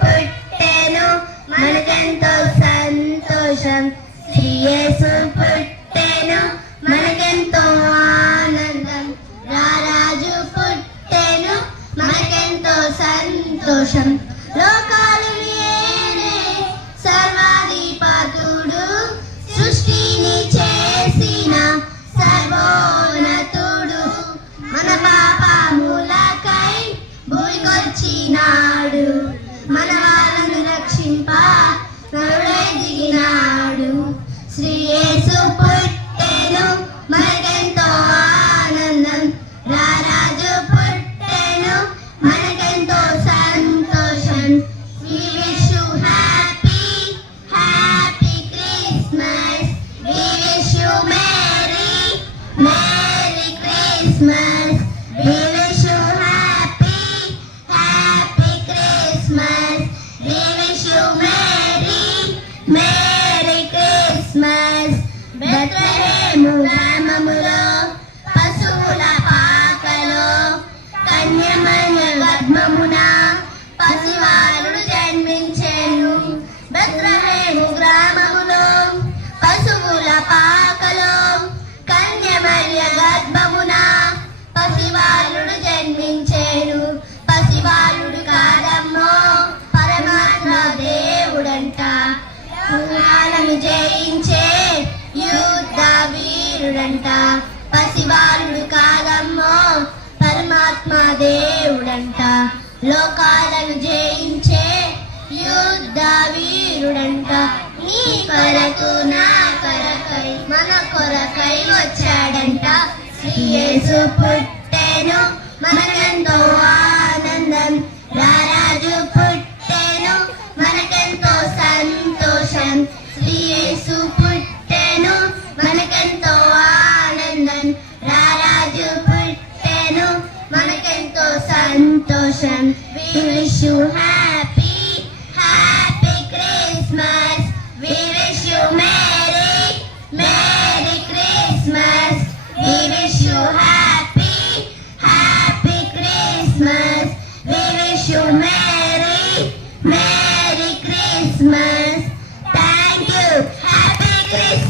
పుట్టెను మనకెంతో సంతోషం. శ్రీ యేసు పుట్టెను మనకెంతో ఆనందం. రారాజు పుట్టెను మనకెంతో సంతోషం. లోకాలు ఏలే సర్వాధిపతుడు సృష్టిని చేసిన సర్వోన్నతుడు మన పాపములకై భూమికొచ్చినాడు. మన వాళ్ళను రక్షింప నరుడై దిగినాడు. శ్రీ యేసు పుట్టెను మనకెంతో ఆనందం. రారాజు పుట్టెను మనకెంతో సంతోషం. We wish you happy, happy Christmas. We wish you Merry, Merry Christmas. We wish you happy, happy Christmas. We wish you Merry, Merry Christmas. Bethlehem గ్రామములో పశువుల పాకలో కన్యమయ గర్భమున పసివాలుడు జన్మించెను. బెత్లెహేము గ్రామములో పశువుల పాకలో కన్యమయ గర్భమున పసివాలుడు జన్మించెను. పసివాలుడు కాదమ్మో పరమాత్మ దేవుడంట. యుగాలను జయించే యుద్ధ వీరుడంట. పసివాలుడు కాదమ్మో పరమాత్మ దేవుడంట. లోకాలను జయించే యుద్ధ వీరుడంట. నీ కొరకు నా కొరకై మన కొరకై వచ్చాడంట. శ్రీ యేసు పుట్టెను మనకెంతో ఆనందం. రారాజు పుట్టెను మనకెంతో సంతోషం. శ్రీ యేసు పుట్టెను మనకెంతో ఆనందం. రారాజు పుట్టెను మనకెంతో సంతోషం. We wish you happy, happy Christmas. We wish you Merry, Merry Christmas. We wish you happy, happy Christmas. We wish you Merry, Merry Christmas. Thank you. Happy Christmas.